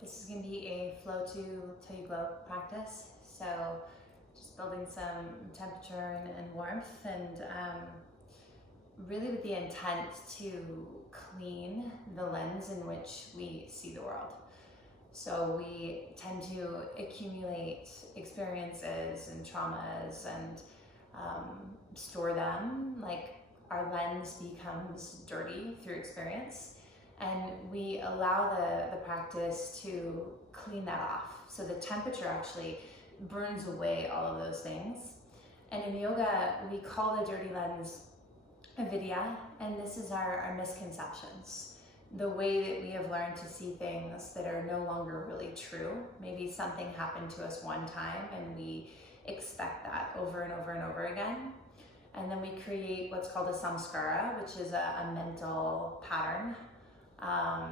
This is going to be a flow to till you glow practice. So just building some temperature and warmth, and really with the intent to clean the lens in which we see the world. So we tend to accumulate experiences and traumas and store them, like our lens becomes dirty through experience, and we allow the practice to clean that off. So the temperature actually burns away all of those things. And in yoga, we call the dirty lens avidya, and this is our misconceptions. The way that we have learned to see things that are no longer really true. Maybe something happened to us one time and we expect that over and over and over again. And then we create what's called a samskara, which is a mental pattern, a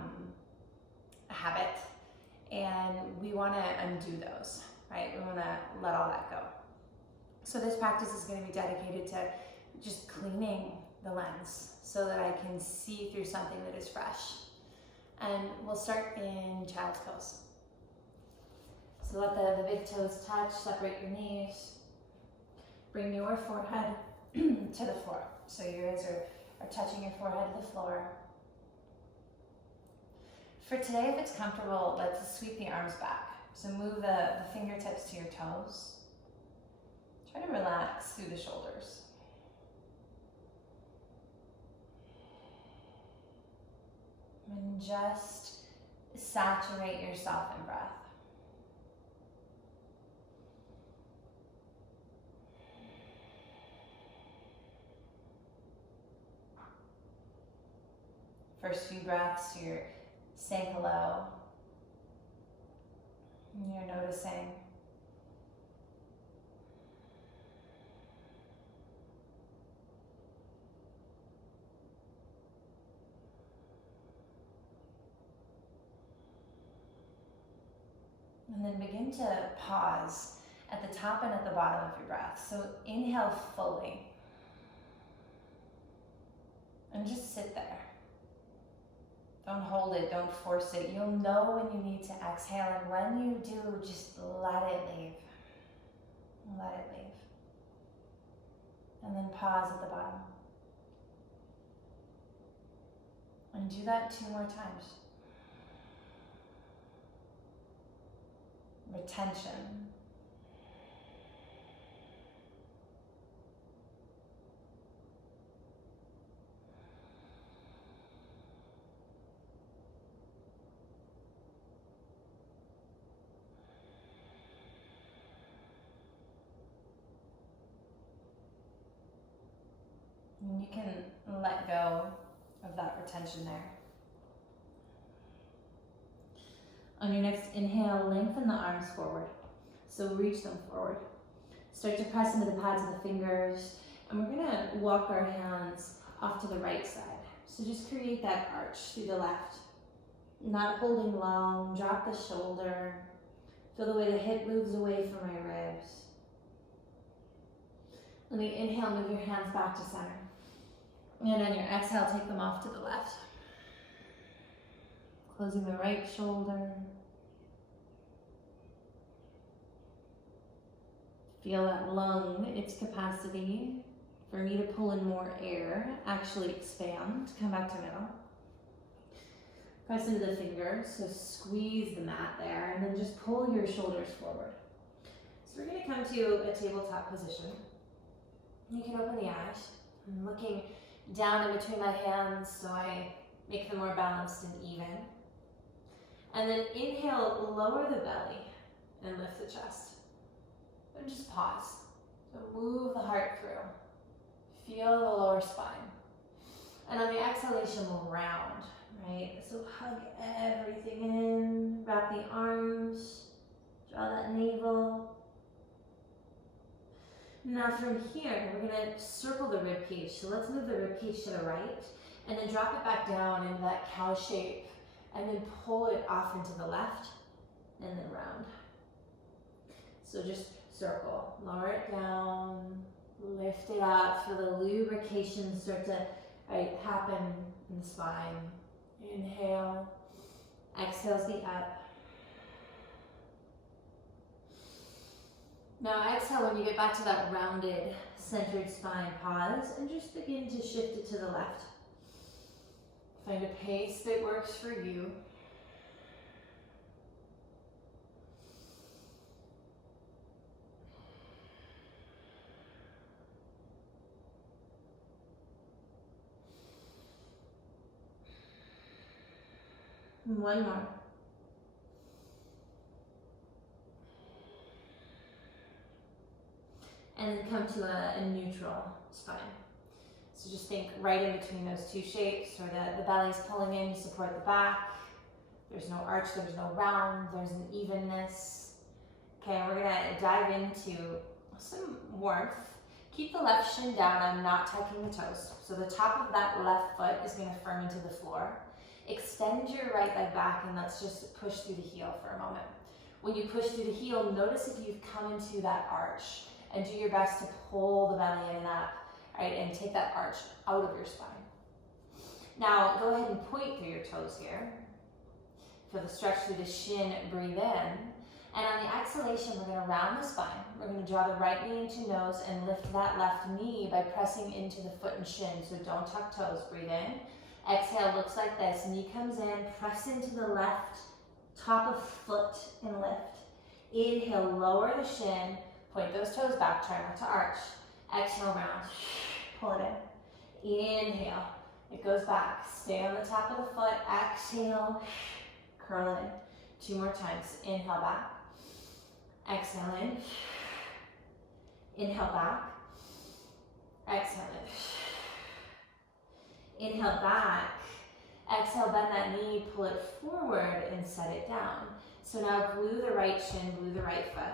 habit. And we want to undo those, right? We want to let all that go. So this practice is going to be dedicated to just cleaning the lens so that I can see through something that is fresh. And we'll start in child's pose. So let the big toes touch, separate your knees. Bring your forehead to the floor. So your ears are touching your forehead to the floor. For today, if it's comfortable, let's sweep the arms back. So move the fingertips to your toes. Try to relax through the shoulders. And just saturate yourself in breath. First few breaths, you're saying hello. And you're noticing. And then begin to pause at the top and at the bottom of your breath. So inhale fully. And just sit there. Don't hold it, don't force it. You'll know when you need to exhale, and when you do, just let it leave. Let it leave. And then pause at the bottom. And do that 2 more times. Retention. And you can let go of that retention there. On your next inhale, lengthen the arms forward. So reach them forward. Start to press into the pads of the fingers. And we're gonna walk our hands off to the right side. So just create that arch through the left. Not holding long, drop the shoulder. Feel the way the hip moves away from my ribs. Let me inhale, move your hands back to center. And on your exhale, take them off to the left. Closing the right shoulder. Feel that lung, its capacity for me to pull in more air, actually expand. Come back to middle. Press into the fingers, so squeeze the mat there, and then just pull your shoulders forward. So we're gonna come to a tabletop position. You can open the eyes. I'm looking down in between my hands so I make them more balanced and even. And then inhale, lower the belly and lift the chest. And just pause. So move the heart through. Feel the lower spine. And on the exhalation, we'll round, right? So hug everything in, wrap the arms, draw that navel. Now from here, we're gonna circle the rib cage. So let's move the rib cage to the right and then drop it back down into that cow shape and then pull it off into the left and then round. So just circle, lower it down, lift it up, feel the lubrication start to happen in the spine. Inhale, Exhale's the up. Now exhale when you get back to that rounded, centered spine. Pause and just begin to shift it to the left. Find a pace that works for you. And one more. And then come to a neutral spine. So just think right in between those two shapes, where the belly's pulling in to support the back. There's no arch, there's no round, there's an evenness. Okay, we're gonna dive into some warmth. Keep the left shin down, I'm not tucking the toes. So the top of that left foot is gonna firm into the floor. Extend your right leg back and let's just push through the heel for a moment. When you push through the heel, notice if you've come into that arch and do your best to pull the belly in and up, right? And take that arch out of your spine. Now, go ahead and point through your toes here. Feel the stretch through the shin, breathe in. And on the exhalation, we're gonna round the spine. We're gonna draw the right knee into nose and lift that left knee by pressing into the foot and shin. So don't tuck toes, breathe in. Exhale looks like this, knee comes in, press into the left top of foot and lift. Inhale, lower the shin, point those toes back, try not to arch. Exhale, round, pull it in. Inhale, it goes back, stay on the top of the foot, exhale, curl it in. 2 more times, inhale back, exhale in, inhale back, exhale in. Inhale back, exhale, bend that knee, pull it forward and set it down. So now glue the right shin, glue the right foot.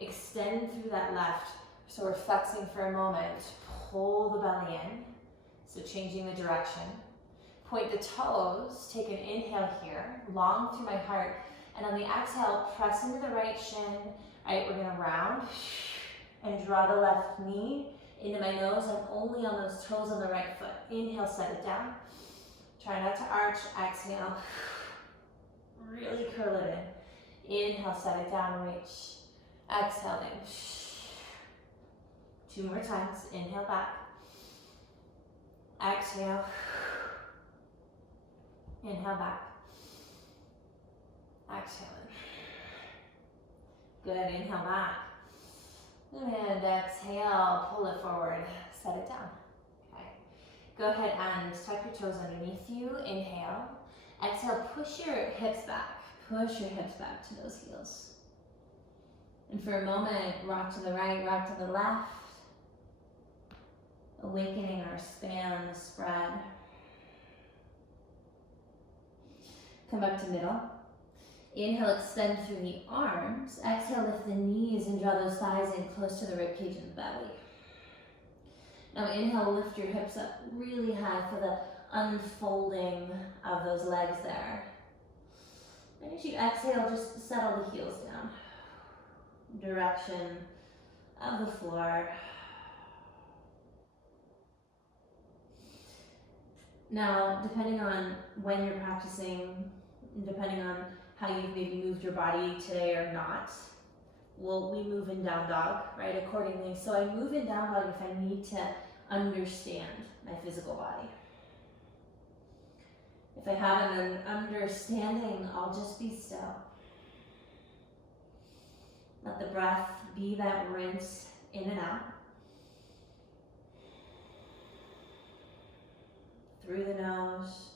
Extend through that left. So we're flexing for a moment. Pull the belly in. So changing the direction. Point the toes, take an inhale here, long through my heart. And on the exhale, press into the right shin. All right, we're gonna round and draw the left knee into my nose. I'm only on those toes on the right foot. Inhale, set it down. Try not to arch, exhale. Really curl it in. Inhale, set it down, reach. Exhale in. 2 more times, inhale back. Exhale. Inhale back. Exhale in. Good, inhale back. And exhale, pull it forward, set it down. Okay. Go ahead and tuck your toes underneath you. Inhale. Exhale, push your hips back. Push your hips back to those heels. And for a moment, rock to the right, rock to the left. Awakening our span, the spread. Come back to middle. Inhale, extend through the arms. Exhale, lift the knees and draw those thighs in close to the ribcage and the belly. Now inhale, lift your hips up really high for the unfolding of those legs there. And as you exhale, just settle the heels down. Direction of the floor. Now, depending on when you're practicing, depending on how you've maybe moved your body today or not, we move in down dog, right, accordingly. So I move in down dog if I need to understand my physical body. If I have an understanding, I'll just be still. Let the breath be that rinse in and out. Through the nose,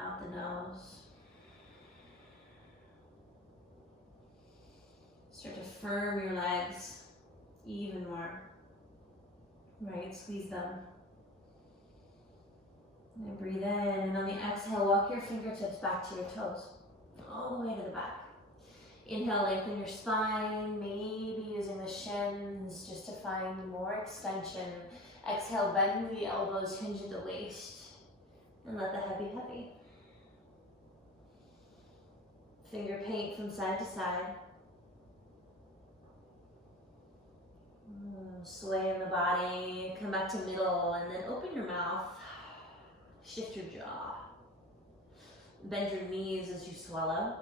out the nose. Start to firm your legs even more. Right, squeeze them. And breathe in, and on the exhale, walk your fingertips back to your toes, all the way to the back. Inhale, lengthen your spine, maybe using the shins just to find more extension. Exhale, bend the elbows, hinge at the waist, and let the head be heavy. Finger paint from side to side. Sway in the body, come back to middle, and then open your mouth. Shift your jaw. Bend your knees as you swallow.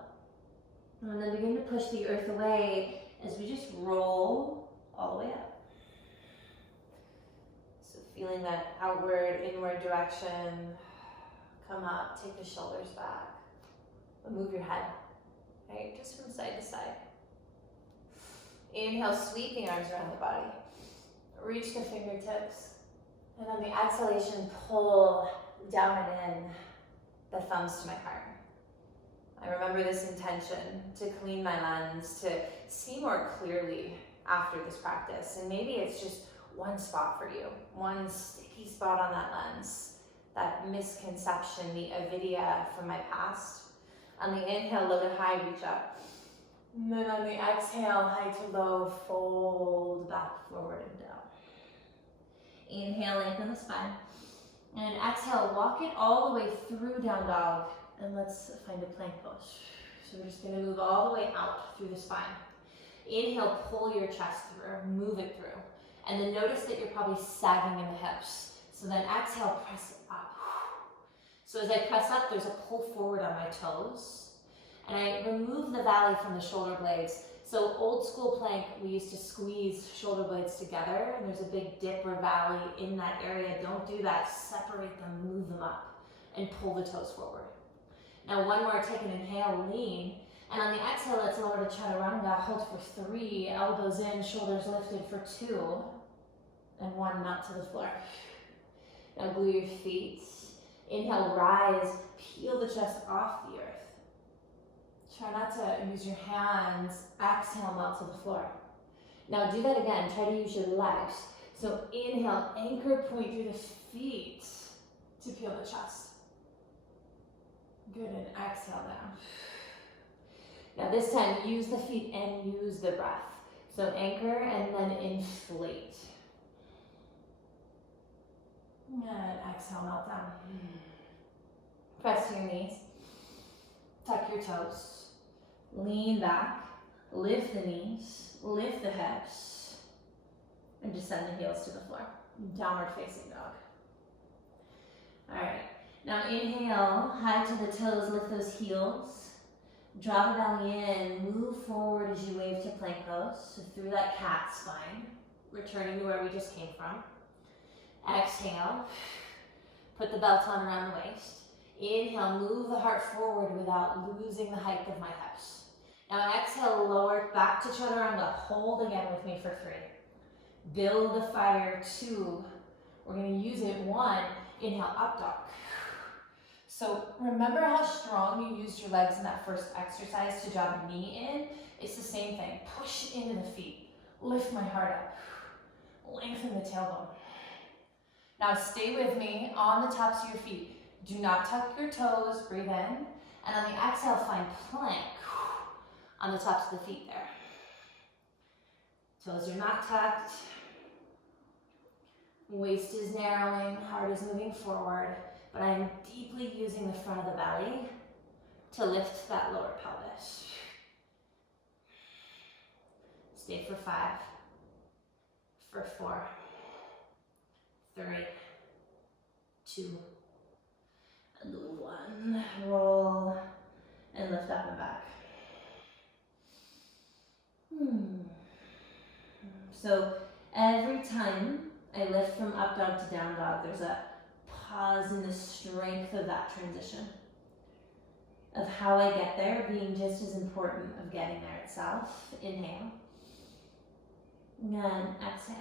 And then begin to push the earth away as we just roll all the way up. So feeling that outward, inward direction. Come up, take the shoulders back. Move your head, right? Just from side to side. Inhale, sweep the arms around the body. Reach the fingertips. And on the exhalation, pull down and in the thumbs to my heart. I remember this intention to clean my lens, to see more clearly after this practice. And maybe it's just one spot for you, one sticky spot on that lens, that misconception, the avidya from my past. On the inhale, low to high, reach up. And then on the exhale, high to low, fold back, forward, and down. Inhale, lengthen the spine. And exhale, walk it all the way through down dog. And let's find a plank pose. So we're just gonna move all the way out through the spine. Inhale, pull your chest through, move it through. And then notice that you're probably sagging in the hips. So then exhale, press it up. So as I press up, there's a pull forward on my toes. And I remove the valley from the shoulder blades. So old school plank, we used to squeeze shoulder blades together, and there's a big dip or valley in that area. Don't do that. Separate them, move them up, and pull the toes forward. Now one more, take an inhale, lean. And on the exhale, let's lower to chaturanga, hold for 3, elbows in, shoulders lifted for 2, and 1, melt to the floor. Now glue your feet. Inhale, rise, peel the chest off the earth. Try not to use your hands. Exhale, melt to the floor. Now do that again. Try to use your legs. So inhale, anchor point through the feet to peel the chest. Good, and exhale down. Now this time, use the feet and use the breath. So anchor and then inflate. And exhale, melt down. Press to your knees. Tuck your toes. Lean back, lift the knees, lift the hips, and descend the heels to the floor. Downward facing dog. All right, now inhale, high to the toes, lift those heels. Draw the belly in, move forward as you wave to plank pose. So through that cat spine, returning to where we just came from. Exhale, put the belt on around the waist. Inhale, move the heart forward without losing the height of my hips. Now exhale, lower back to chaturanga. Hold again with me for 3. Build the fire, 2. We're gonna use it, 1. Inhale, up dog. So remember how strong you used your legs in that first exercise to draw the knee in? It's the same thing. Push into the feet. Lift my heart up. Lengthen the tailbone. Now stay with me on the tops of your feet. Do not tuck your toes, breathe in. And on the exhale, find plank on the tops of the feet there. Toes are not tucked. Waist is narrowing, heart is moving forward, but I'm deeply using the front of the belly to lift that lower pelvis. Stay for 5, for 4, 3, 2, and 1. Roll and lift up and back. So every time I lift from up dog to down dog, there's a pause in the strength of that transition. Of how I get there being just as important of getting there itself. Inhale. And exhale.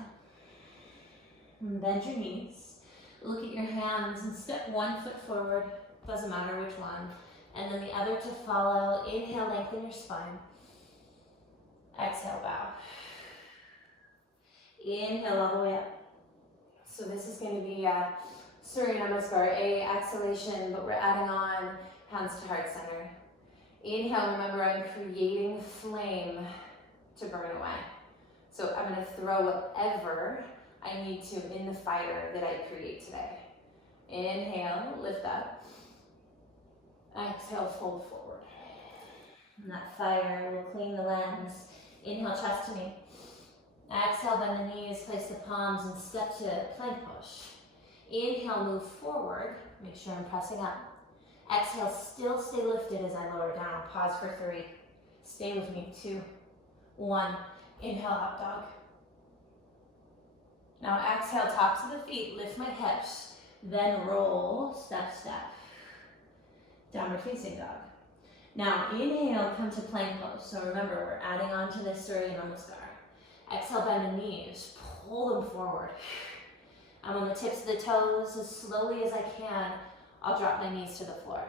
And bend your knees. Look at your hands and step 1 foot forward. Doesn't matter which one. And then the other to follow. Inhale, lengthen your spine. Exhale, bow. Inhale all the way up. So this is going to be a Surya Namaskar, a exhalation, but we're adding on hands to heart center. Inhale, remember I'm creating flame to burn away. So I'm going to throw whatever I need to in the fire that I create today. Inhale, lift up. Exhale, fold forward. And that fire will clean the lens. Inhale, chest to knee. Exhale, bend the knees, place the palms, and step to plank push. Inhale, move forward. Make sure I'm pressing up. Exhale, still stay lifted as I lower down. Pause for 3. Stay with me, 2, 1. Inhale, up dog. Now exhale, tops of the feet, lift my hips, then roll, step, step. Downward facing dog. Now inhale, come to plank pose. So remember, we're adding on to this Surya Namaskar. Exhale, bend the knees, pull them forward. I'm on the tips of the toes as slowly as I can. I'll drop my knees to the floor.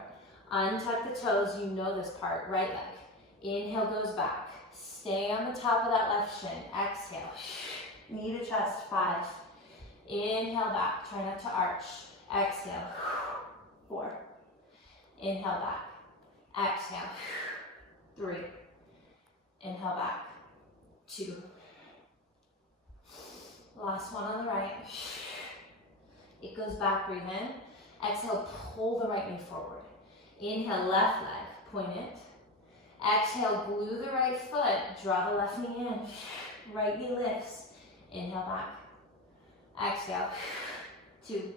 Untuck the toes, you know this part, right leg. Inhale goes back. Stay on the top of that left shin. Exhale. Knee to chest, 5. Inhale back, try not to arch. Exhale, 4. Inhale back. Exhale, 3. Inhale back, 2. Last one on the right. It goes back, breathe in. Exhale, pull the right knee forward. Inhale, left leg, point it. Exhale, glue the right foot, draw the left knee in. Right knee lifts. Inhale back. Exhale, 2,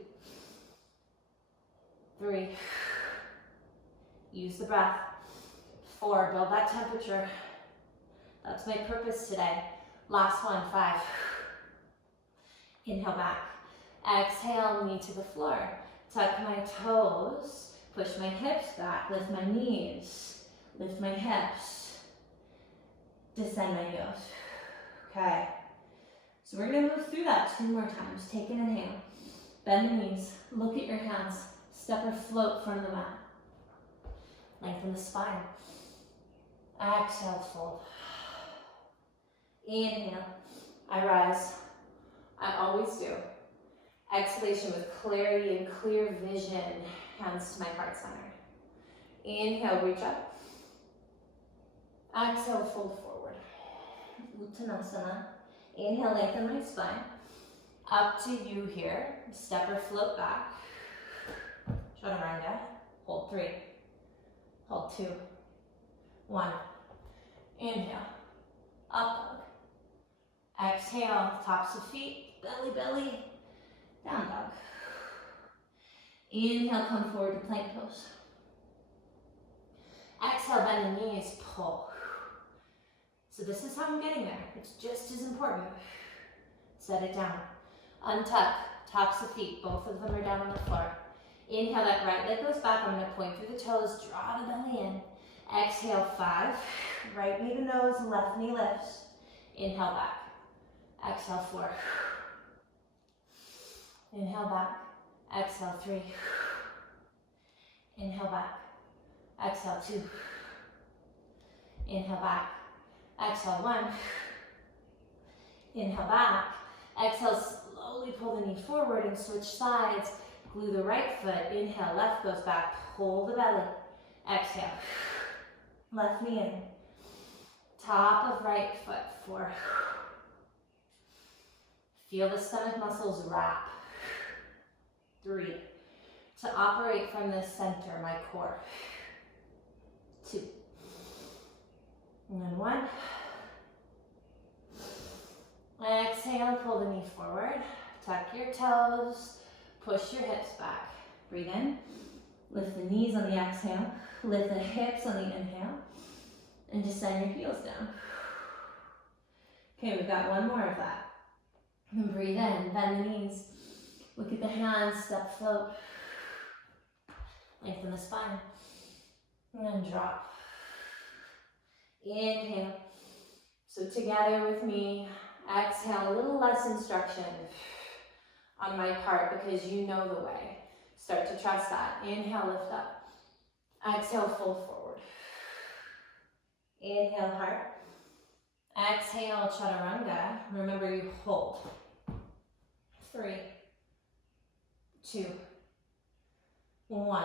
3. Use the breath. 4, build that temperature. That's my purpose today. Last one, 5. Inhale back. Exhale, knee to the floor. Tuck my toes, push my hips back, lift my knees, lift my hips, descend my heels. Okay. So we're gonna move through that 2 more times. Take an inhale, bend the knees, look at your hands, step or float from the mat. Lengthen the spine. Exhale, fold. Inhale, I rise. I always do. Exhalation with clarity and clear vision, hands to my heart center. Inhale, reach up. Exhale, fold forward. Uttanasana. Inhale, lengthen my spine. Up to you here. Step or float back. Chaturanga. Hold 3. Hold 2. 1. Inhale. Up dog. Exhale, tops of feet, belly, belly. Down dog. Inhale, come forward to plank pose. Exhale, bend the knees, pull. So this is how I'm getting there. It's just as important. Set it down. Untuck, tops of feet, both of them are down on the floor. Inhale, that right leg goes back. I'm gonna point through the toes, draw the belly in. Exhale, 5. Right knee to nose, left knee lifts. Inhale back. Exhale, 4. Inhale back. Exhale, 3. Inhale back. Exhale, 2. Inhale back. Exhale, 1. Inhale back. Exhale, slowly pull the knee forward and switch sides. Glue the right foot. Inhale, left goes back. Pull the belly. Exhale. Left knee in. Top of right foot. 4. Feel the stomach muscles wrap. 3. To operate from the center, my core. 2. And then 1. Exhale, pull the knee forward. Tuck your toes. Push your hips back. Breathe in. Lift the knees on the exhale. Lift the hips on the inhale. And just send your heels down. Okay, we've got 1 more of that. And breathe in, bend the knees. Look at the hands, step, float. Lengthen the spine. And then drop. Inhale. So together with me, exhale, a little less instruction on my part because you know the way. Start to trust that. Inhale, lift up. Exhale, fold forward. Inhale, heart. Exhale, chaturanga. Remember, you hold. 3, 2, 1.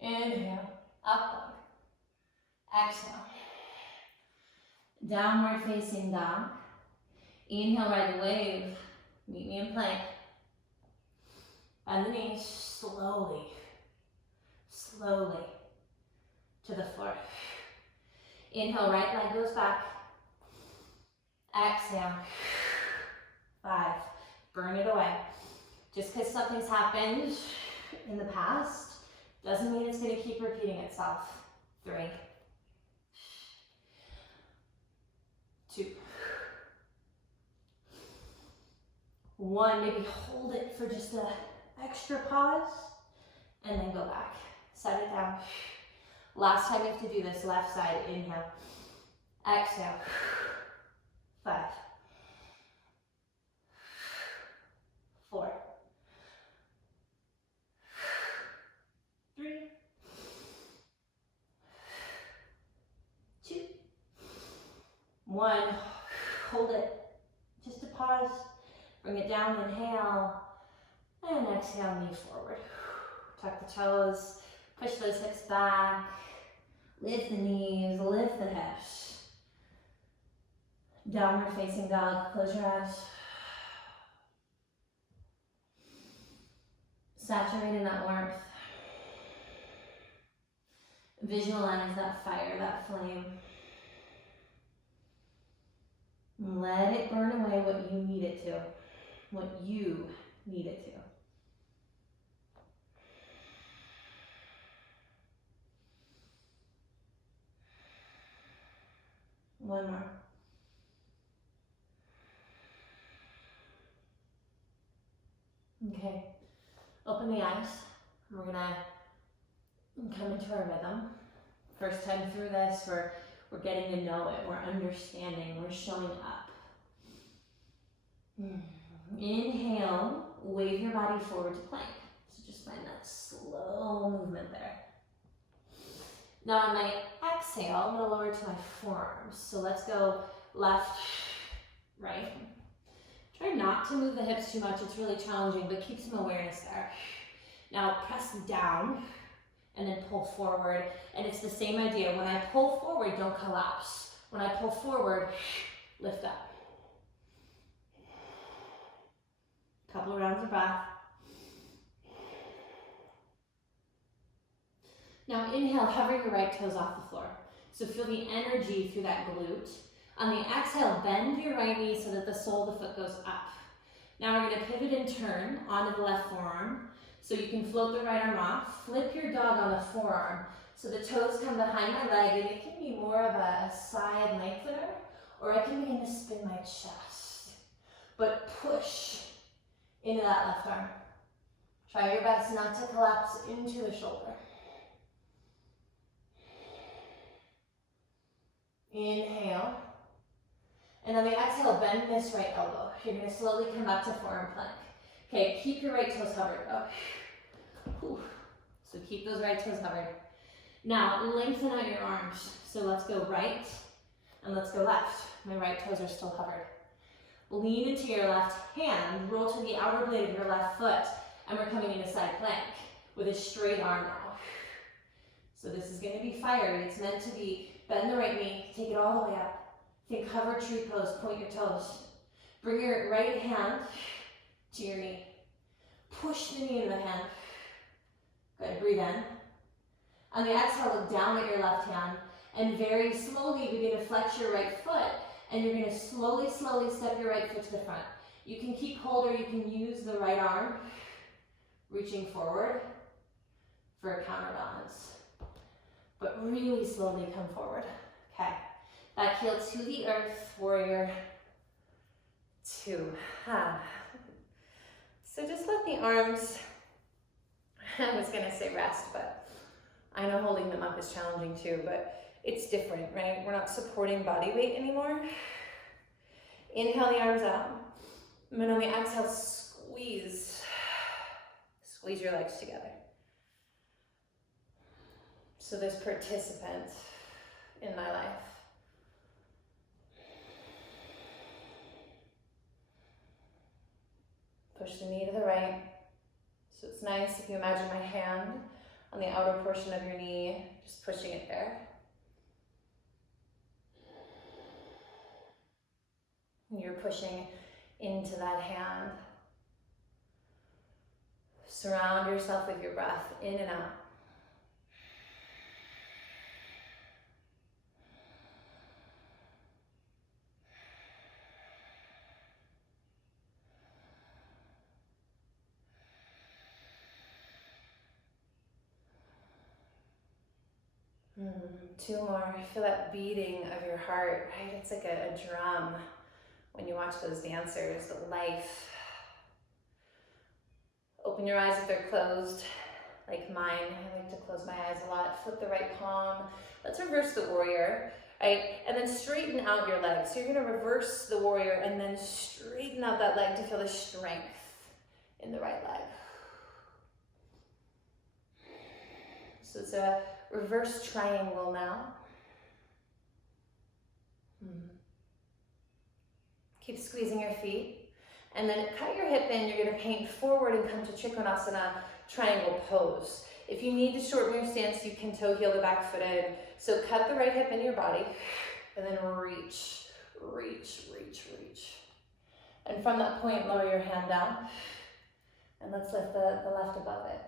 Inhale, up dog. Exhale. Downward facing dog. Inhale, ride the wave. Meet me in plank. Bend the knees slowly, slowly to the floor. Inhale, right leg goes back. Exhale. 5. Burn it away. Just because something's happened in the past Doesn't mean it's going to keep repeating itself. 3, 2, 1. Maybe hold it for just an extra pause and then go back. Set it down. Last time you have to do this, left side, inhale. Exhale. 5, 4, 3, 2, 1. Hold it. Just a pause. Bring it down, inhale. And exhale, knee forward. Tuck the toes. Push those hips back. Lift the knees, lift the hips. Downward facing dog. Close your eyes. Saturate in that warmth. Visualize that fire, that flame. Let it burn away what you need it to. What you need it to. One more. Okay. Open the eyes. We're gonna come into our rhythm. First time through this, we're getting to know it. We're understanding. We're showing up. Inhale, wave your body forward to plank. So just find that slow movement there. Now on my exhale, I'm going to lower to my forearms. So let's go left, right. Try not to move the hips too much. It's really challenging, but keep some awareness there. Now press down and then pull forward. And it's the same idea. When I pull forward, don't collapse. When I pull forward, lift up. Couple rounds of breath. Now inhale, hover your right toes off the floor. So feel the energy through that glute. On the exhale, bend your right knee so that the sole of the foot goes up. Now we're going to pivot and turn onto the left forearm. So you can float the right arm off. Flip your dog on the forearm. So the toes come behind my leg, and it can be more of a side lengthener, or I can begin to spin my chest. But push into that left arm. Try your best not to collapse into the shoulder. Inhale. And on the exhale, bend this right elbow. You're going to slowly come back to forearm plank. Okay, keep your right toes covered. Oh. So keep those right toes covered. Now, lengthen out your arms. So let's go right and let's go left. My right toes are still covered. Lean into your left hand, roll to the outer blade of your left foot, and we're coming into side plank with a straight arm now. So this is going to be fiery. It's meant to be bend the right knee, take it all the way up. Think hover tree pose, point your toes. Bring your right hand to your knee. Push the knee into the hand. Good, breathe in. On the exhale, look down at your left hand and very slowly begin to flex your right foot, and you're going to slowly step your right foot to the front. You can keep hold or you can use the right arm, reaching forward for a counterbalance. But really slowly come forward. Okay, back heel to the earth, warrior 2. So just let the arms, I was gonna say rest, but I know holding them up is challenging too, but it's different, right? We're not supporting body weight anymore. Inhale the arms out. And then on the exhale, squeeze your legs together. So this participant in my life. Push the knee to the right. So it's nice if you imagine my hand on the outer portion of your knee, just pushing it there. And you're pushing into that hand. Surround yourself with your breath in and out. Two more. Feel that beating of your heart, right? It's like a drum when you watch those dancers, the life. Open your eyes if they're closed, like mine. I like to close my eyes a lot. Flip the right palm. Let's reverse the warrior, right? And then straighten out your legs. So you're gonna reverse the warrior and then straighten out that leg to feel the strength in the right leg. So it's a reverse triangle now. Keep squeezing your feet. And then cut your hip in. You're going to paint forward and come to Trikonasana triangle pose. If you need to shorten your stance, you can toe heel the back foot in. So cut the right hip into your body and then reach, reach, reach, reach. And from that point, lower your hand down. And let's lift the left above it.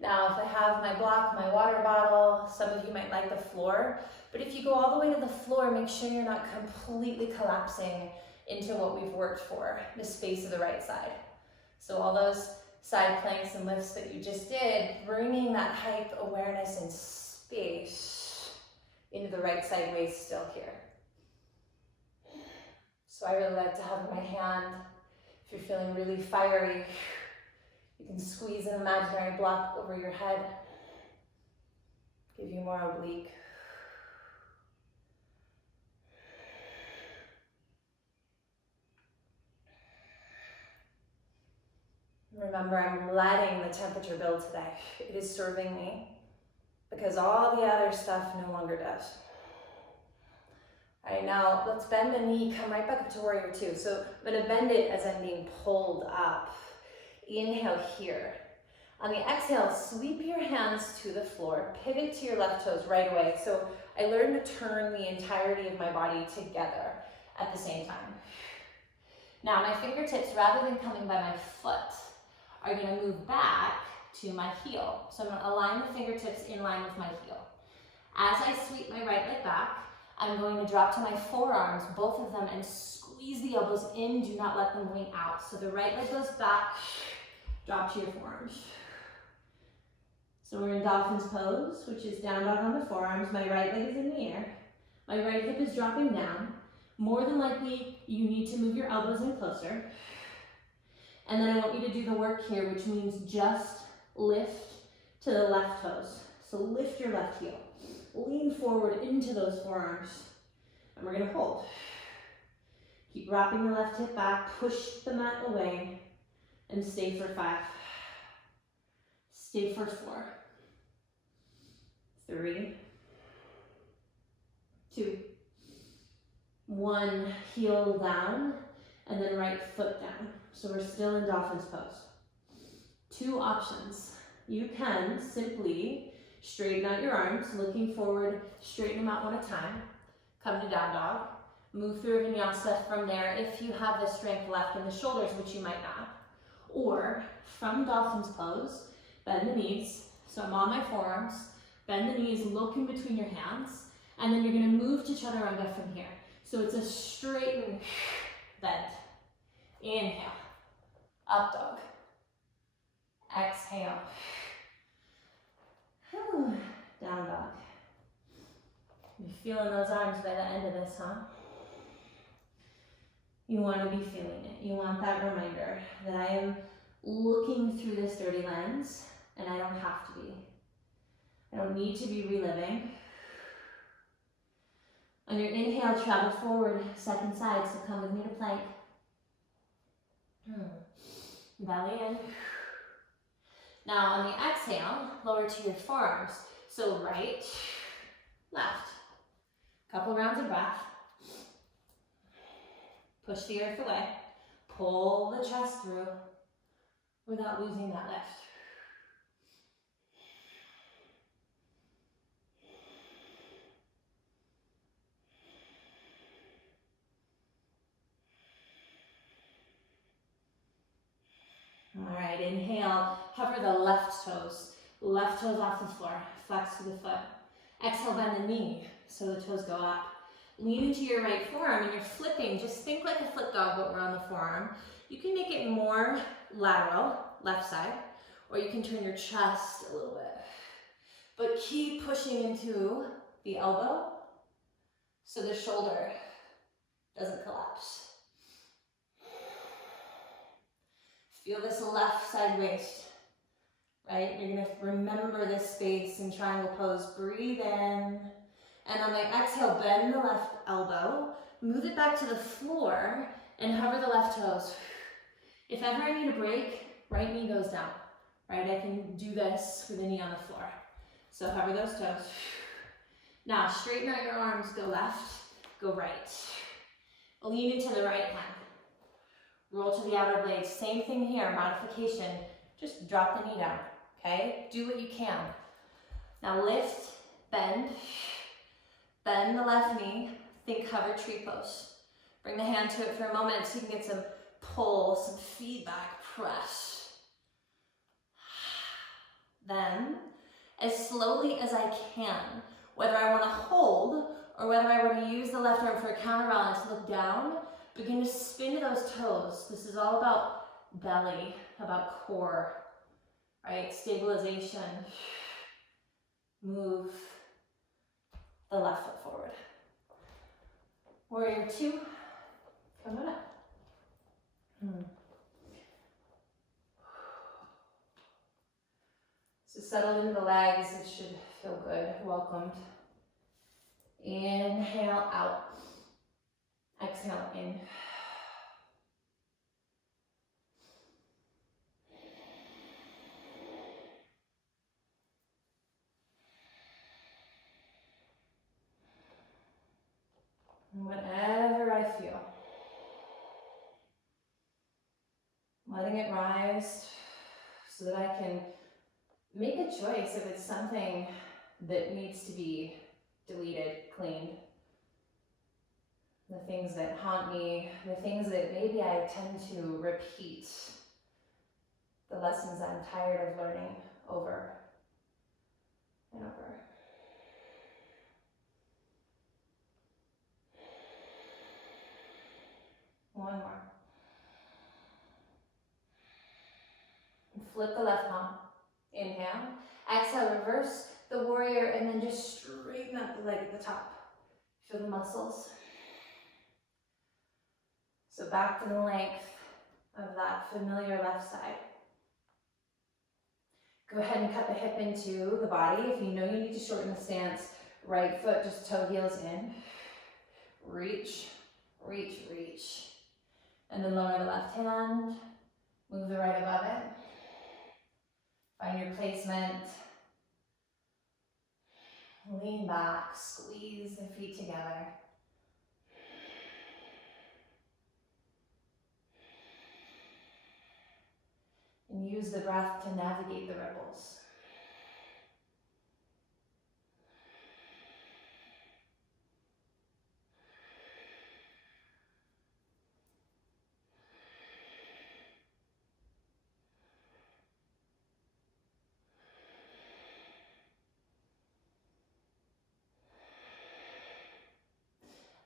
Now, if I have my block, my water bottle, some of you might like the floor, but if you go all the way to the floor, make sure you're not completely collapsing into what we've worked for, the space of the right side. So all those side planks and lifts that you just did, bringing that height, awareness, and space into the right side waist still here. So I really like to have my hand, if you're feeling really fiery, you can squeeze an imaginary block over your head, give you more oblique. Remember, I'm letting the temperature build today. It is serving me because all the other stuff no longer does. All right, now let's bend the knee, come right back up to warrior two. So I'm gonna bend it as I'm being pulled up. Inhale here. On the exhale, sweep your hands to the floor, pivot to your left toes right away. So I learned to turn the entirety of my body together at the same time. Now my fingertips, rather than coming by my foot, are gonna move back to my heel. So I'm gonna align the fingertips in line with my heel. As I sweep my right leg back, I'm going to drop to my forearms, both of them, and squeeze the elbows in. Do not let them wing out. So the right leg goes back, drop to your forearms. So we're in dolphin's pose, which is down dog on the forearms. My right leg is in the air. My right hip is dropping down. More than likely, you need to move your elbows in closer. And then I want you to do the work here, which means just lift to the left toes. So lift your left heel. Lean forward into those forearms. And we're gonna hold. Keep wrapping the left hip back, push the mat away, and stay for 5. Stay for 4. 3, 2, 1. Heel down, and then right foot down. So we're still in dolphin's pose. 2 options. You can simply straighten out your arms, looking forward, straighten them out one at a time. Come to down dog. Move through a vinyasa from there if you have the strength left in the shoulders, which you might not. Or from dolphin's pose, bend the knees. So I'm on my forearms, bend the knees, look in between your hands, and then you're gonna move to chaturanga from here. So it's a straighten, bend. Inhale, up dog. Exhale. Down dog. You're feeling those arms by the end of this, huh? You want to be feeling it. You want that reminder that I am looking through this dirty lens and I don't have to be. I don't need to be reliving. On your inhale, travel forward, second side, so come with me to plank. Belly in. Now on the exhale, lower to your forearms. So right, left. Couple rounds of breath. Push the earth away. Pull the chest through without losing that lift. All right, inhale, hover the left toes off the floor, flex to the foot. Exhale, bend the knee so the toes go up. Lean into your right forearm and you're flipping. Just think like a flip dog, but we're on the forearm. You can make it more lateral, left side, or you can turn your chest a little bit. but keep pushing into the elbow so the shoulder doesn't collapse. Feel this left side waist, right? You're gonna remember this space in triangle pose. Breathe in, and on the exhale, bend the left elbow, move it back to the floor, and hover the left toes. If ever I need a break, right knee goes down, right? I can do this with the knee on the floor. So hover those toes. Now straighten out your arms, go left, go right. Lean into the right hand. Roll to the outer blades. Same thing here, modification. Just drop the knee down, okay? Do what you can. Now lift, bend the left knee, think hover tree pose. Bring the hand to it for a moment so you can get some pull, some feedback, press. Then, as slowly as I can, whether I want to hold or whether I want to use the left arm for a counterbalance, look down, begin to spin those toes. This is all about belly, about core, right? Stabilization. Move the left foot forward. Warrior 2, come on up. So settle into the legs, it should feel good, welcomed. Inhale out, exhale in. And whatever I feel, letting it rise so that I can make a choice if it's something that needs to be deleted, cleaned. The things that haunt me, the things that maybe I tend to repeat, the lessons I'm tired of learning over and over. One more. And flip the left palm. Inhale. Exhale, reverse the warrior, and then just straighten up the leg at the top. Feel the muscles. So back to the length of that familiar left side. Go ahead and cut the hip into the body. If you know you need to shorten the stance, right foot just toe heels in. Reach, reach, reach. And then lower the left hand. Move the right above it. Find your placement. Lean back, squeeze the feet together. And use the breath to navigate the ripples.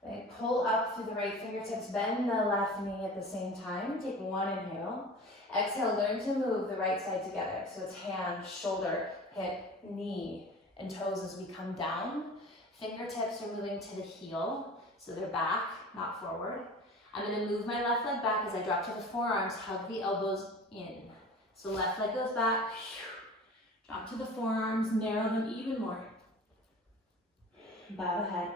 Right, pull up through the right fingertips, bend the left knee at the same time. Take one inhale. Exhale, learn to move the right side together. So it's hand, shoulder, hip, knee, and toes as we come down. Fingertips are moving to the heel, so they're back, not forward. I'm going to move my left leg back as I drop to the forearms, hug the elbows in. So left leg goes back, drop to the forearms, narrow them even more. Bow the head.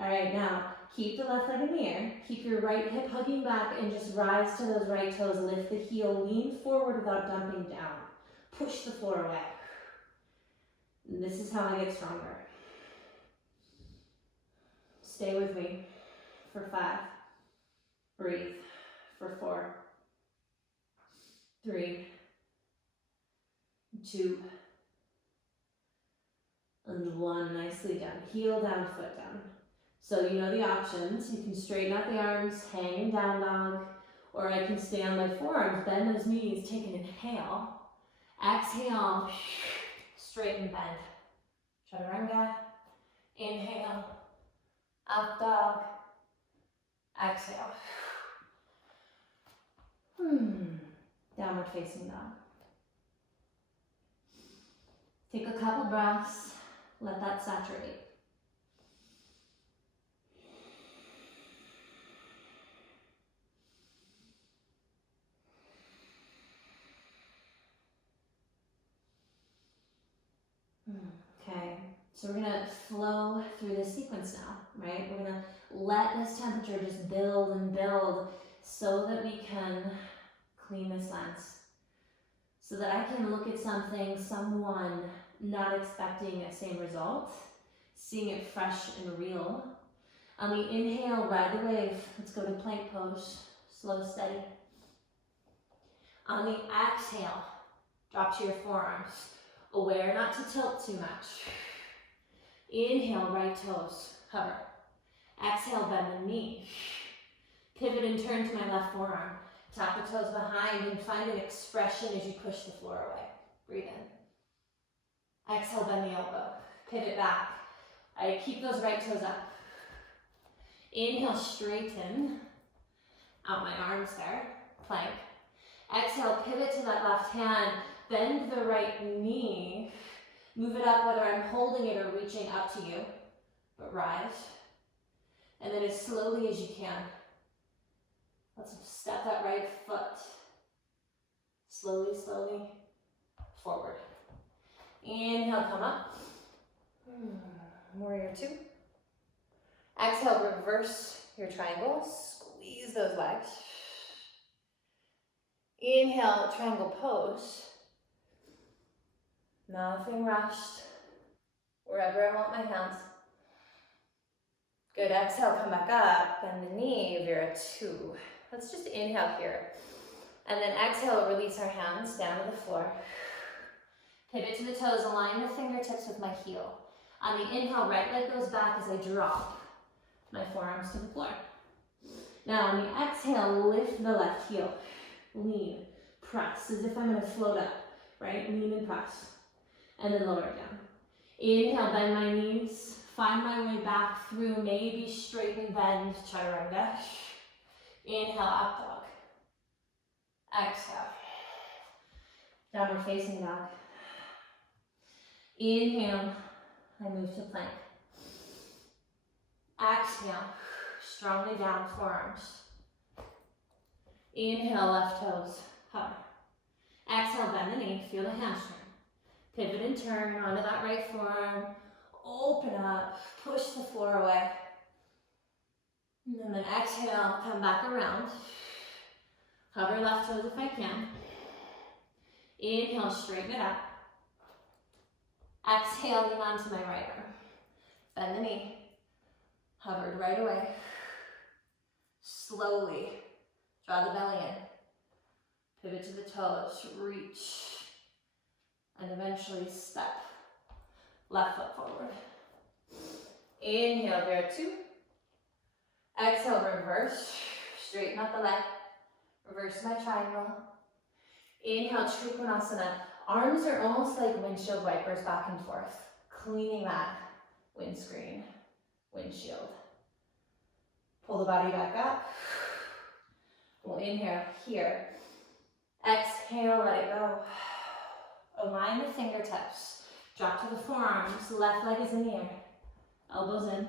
All right, now keep the left leg in the air. Keep your right hip hugging back and just rise to those right toes. Lift the heel, lean forward without dumping down. Push the floor away. And this is how I get stronger. Stay with me for 5. Breathe for 4, 3, 2, and 1. Nicely done. Heel down, foot down. So you know the options. You can straighten out the arms, hanging down dog, or I can stay on my forearms, bend those knees, take an inhale. Exhale, straighten, bend. Chaturanga. Inhale, up dog. Exhale. Downward facing dog. Take a couple breaths, let that saturate. Okay, so we're gonna flow through this sequence now, right? We're gonna let this temperature just build and build so that we can clean this lens. So that I can look at something, someone not expecting a same result, seeing it fresh and real. On the inhale, ride the wave. Let's go to plank pose, slow, steady. On the exhale, drop to your forearms. Aware not to tilt too much. Inhale, right toes, hover. Exhale, bend the knee. Pivot and turn to my left forearm. Tap the toes behind and find an expression as you push the floor away. Breathe in. Exhale, bend the elbow. Pivot back. I keep those right toes up. Inhale, straighten. Out my arms there. Plank. Exhale, pivot to that left hand. Bend the right knee. Move it up whether I'm holding it or reaching up to you. But rise. And then as slowly as you can, let's step that right foot. Slowly, slowly forward. Inhale, come up. Warrior two. Exhale, reverse your triangle. Squeeze those legs. Inhale, triangle pose. Nothing rushed. Wherever I want my hands. Good, exhale, come back up, bend the knee, Vera two. Let's just inhale here. And then exhale, release our hands down to the floor. Pivot to the toes, align the fingertips with my heel. On the inhale, right leg goes back as I drop my forearms to the floor. Now on the exhale, lift the left heel. Lean, press, as if I'm gonna float up, right? Lean and press. And then lower it down. Inhale, bend my knees. Find my way back through, maybe straighten, bend, chaturanga. Inhale, up dog. Exhale. Downward facing dog. Inhale, I move to plank. Exhale, strongly down, forearms. Inhale, left toes, hover. Exhale, bend the knee, feel the hamstring. Pivot and turn onto that right forearm. Open up, push the floor away. And then exhale, come back around. Hover left toes if I can. Inhale, straighten it up. Exhale, lean onto my right arm. Bend the knee. Hovered right away. Slowly draw the belly in. Pivot to the toes, reach. And eventually step. Left foot forward. Inhale, Vera two. Exhale, reverse. Straighten up the leg. Reverse my triangle. Inhale, Trikonasana. Arms are almost like windshield wipers back and forth. Cleaning that windscreen, windshield. Pull the body back up. We'll inhale here. Exhale, let it go. Align the fingertips. Drop to the forearms. Left leg is in the air. Elbows in.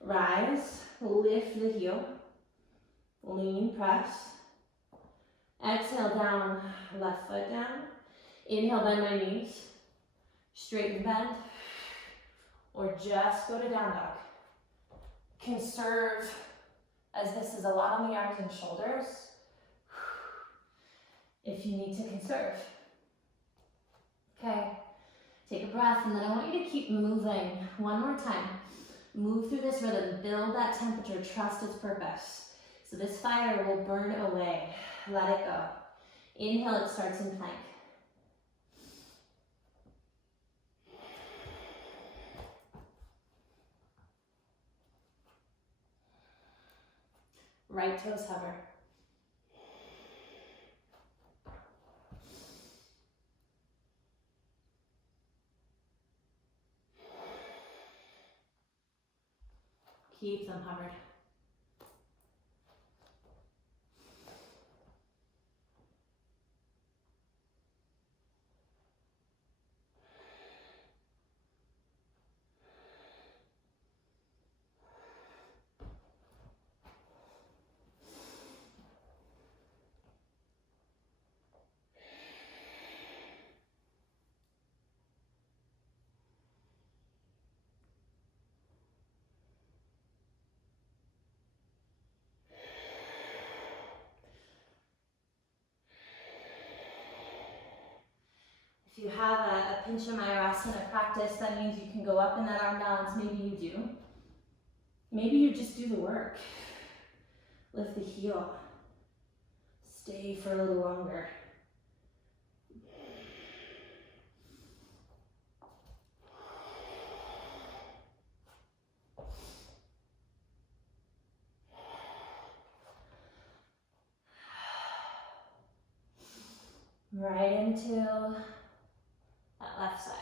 Rise. Lift the heel. Lean, press. Exhale, down. Left foot down. Inhale, bend my knees. Straighten, bend. Or just go to down dog. Conserve, as this is a lot on the arms and shoulders, if you need to conserve. Okay, take a breath, and then I want you to keep moving one more time. Move through this rhythm, build that temperature, trust its purpose. So this fire will burn away, let it go. Inhale, it starts in plank. Right toes hover. Keep them hovered. If you have a Pinchamayurasana practice, that means you can go up in that arm balance. Maybe you do. Maybe you just do the work. Lift the heel. Stay for a little longer. Right into that left side.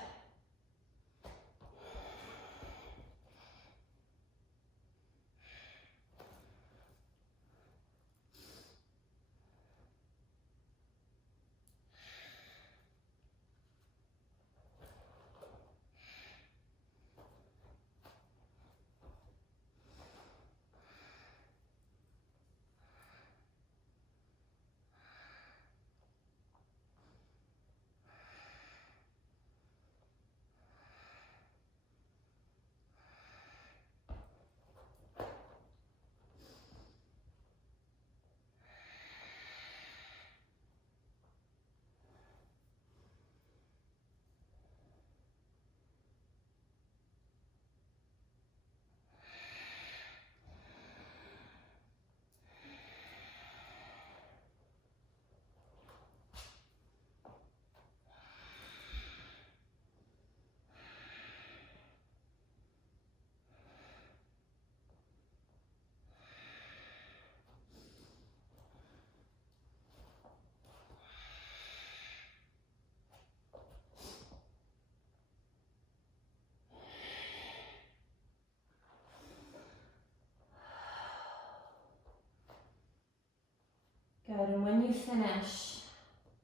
Good, and when you finish,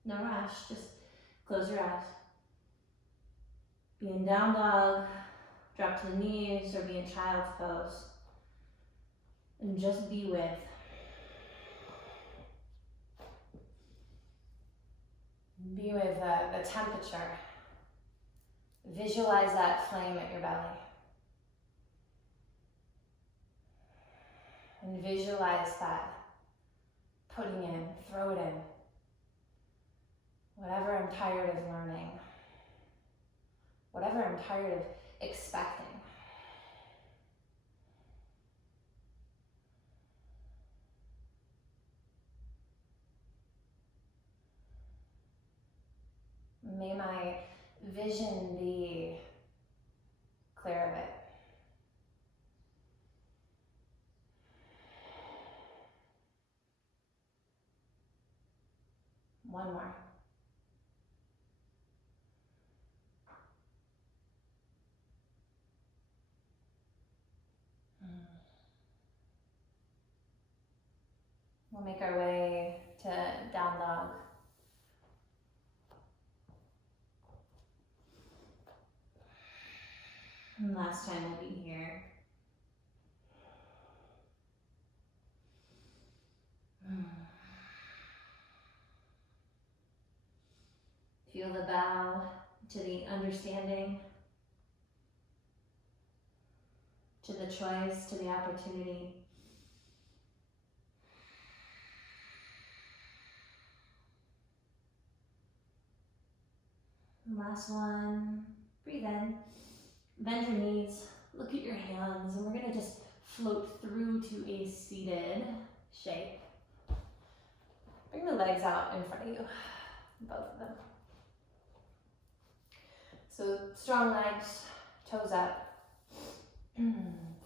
no rush, just close your eyes. Be in down dog, drop to the knees, or be in child's pose. And just be with. Be with the temperature. Visualize that flame at your belly. And visualize that putting in, throw it in. Whatever I'm tired of learning. Whatever I'm tired of expecting. May my vision be clear of it. One more. We'll make our way to down dog. And last time we'll be here. Feel the bow to the understanding, to the choice, to the opportunity. And last one, breathe in, bend your knees, look at your hands, and we're gonna just float through to a seated shape. Bring the legs out in front of you, both of them. So strong legs, toes up,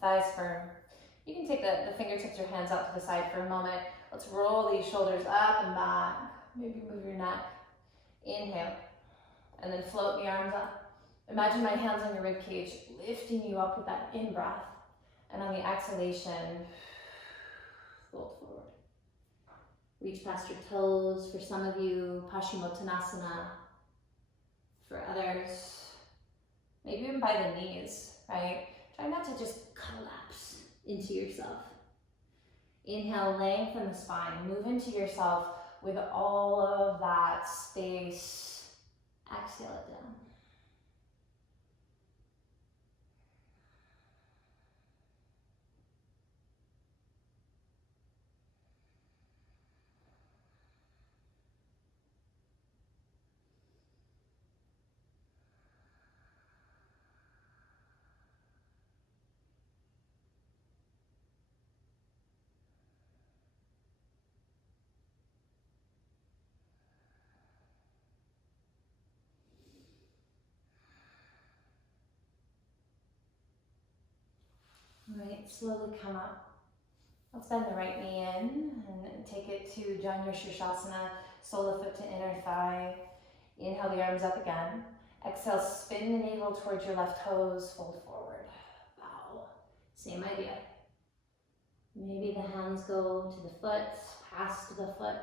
thighs firm. You can take the fingertips or hands out to the side for a moment. Let's roll these shoulders up and back. Maybe move your neck. Inhale, and then float the arms up. Imagine my hands on your rib cage, lifting you up with that in-breath. And on the exhalation, fold forward. Reach past your toes. For some of you, Paschimottanasana. For others, maybe even by the knees, right? Try not to just collapse into yourself. Inhale, lengthen the spine. Move into yourself with all of that space. Exhale it down. Alright, slowly come up. Let's bend the right knee in and take it to join your shavasana, sole of foot to inner thigh. Inhale the arms up again. Exhale, spin the navel towards your left toes, fold forward. Bow. Same idea. Maybe the hands go to the foot, past the foot.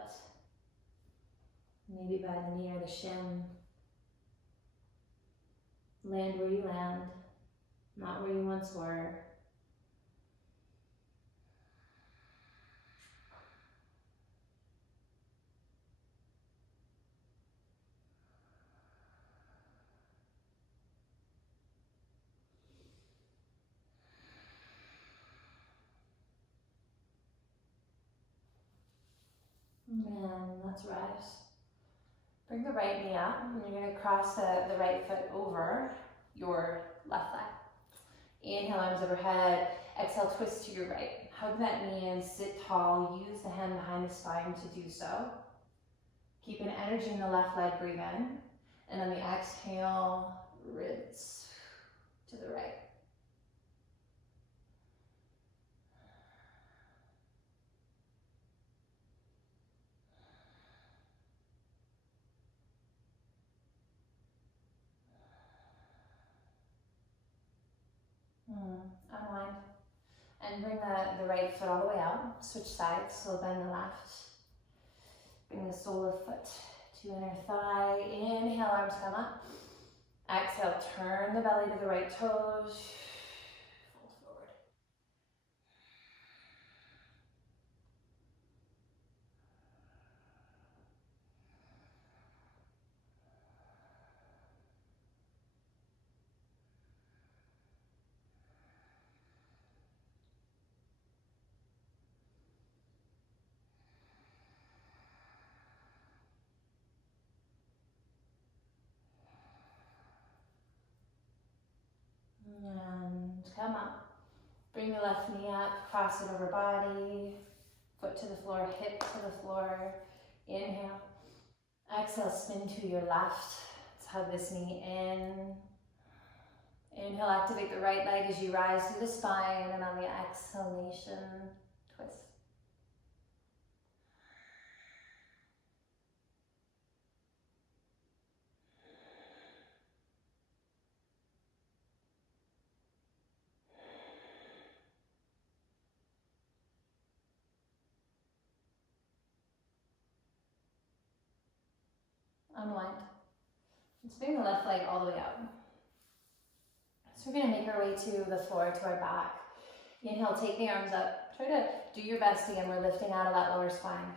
Maybe by the knee or the shin. Land where you land, not where you once were. And let's rise. Bring the right knee up, and you're going to cross the right foot over your left thigh. Inhale, arms overhead. Exhale, twist to your right. Hug that knee in, sit tall. Use the hand behind the spine to do so. Keep an energy in the left leg, breathe in. And on the exhale, rinse to the right. Unwind. And bring the right foot all the way out. Switch sides, so bend the left. Bring the sole of foot to inner thigh. Inhale, arms come up. Exhale, turn the belly to the right toes. Fold forward. And come up. Bring the left knee up, cross it over body, foot to the floor, hip to the floor. Inhale. Exhale, spin to your left. Let's hug this knee in. Inhale, activate the right leg as you rise through the spine, and on the exhalation, twist. Unwind. Let's bring the left leg all the way out. So we're going to make our way to the floor, to our back. Inhale, take the arms up. Try to do your best again. We're lifting out of that lower spine.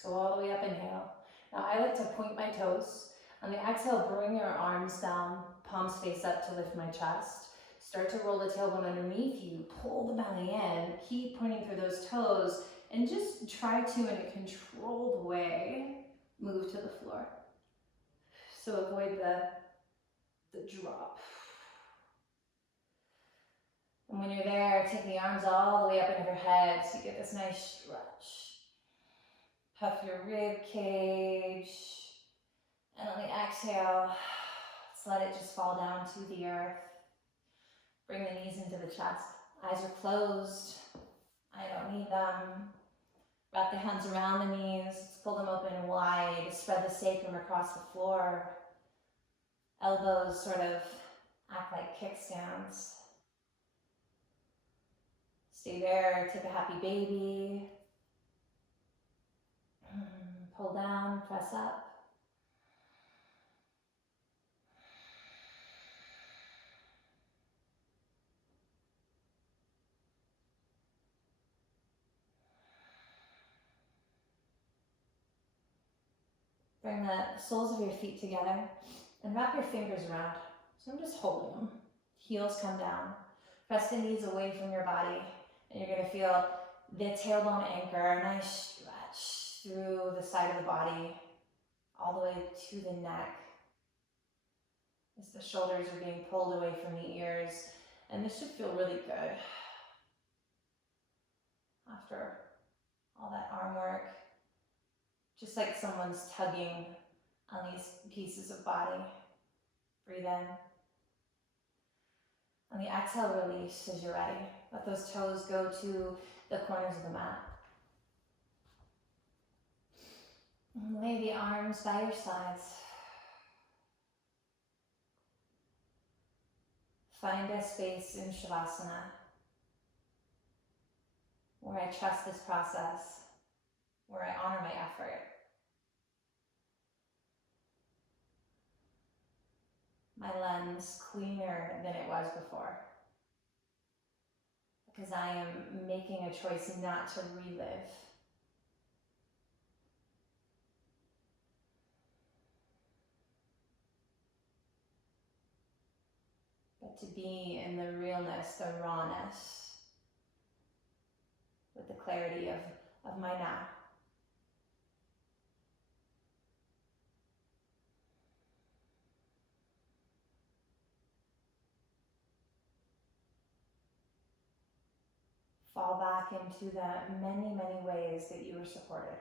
So all the way up, inhale. Now I like to point my toes. On the exhale, bring your arms down, palms face up to lift my chest. Start to roll the tailbone underneath you. Pull the belly in. Keep pointing through those toes. And just try to, in a controlled way, move to the floor. So avoid the drop. And when you're there, take the arms all the way up and overhead so you get this nice stretch. Puff your rib cage. And on the exhale, let's let it just fall down to the earth. Bring the knees into the chest. Eyes are closed. I don't need them. Wrap the hands around the knees. Let's pull them open wide. Spread the sacrum across the floor. Elbows sort of act like kickstands. Stay there, take a happy baby. Pull down, press up. Bring the soles of your feet together and wrap your fingers around. So I'm just holding them. Heels come down. Press the knees away from your body. And you're going to feel the tailbone anchor, a nice stretch through the side of the body, all the way to the neck, as the shoulders are being pulled away from the ears. And this should feel really good after all that arm work. Just like someone's tugging on these pieces of body. Breathe in. On the exhale, release as you're ready. Let those toes go to the corners of the mat. And lay the arms by your sides. Find a space in shavasana where I trust this process, where I honor my effort. My lens cleaner than it was before, because I am making a choice not to relive. But to be in the realness, the rawness, with the clarity of my now. Fall back into the many, many ways that you were supported.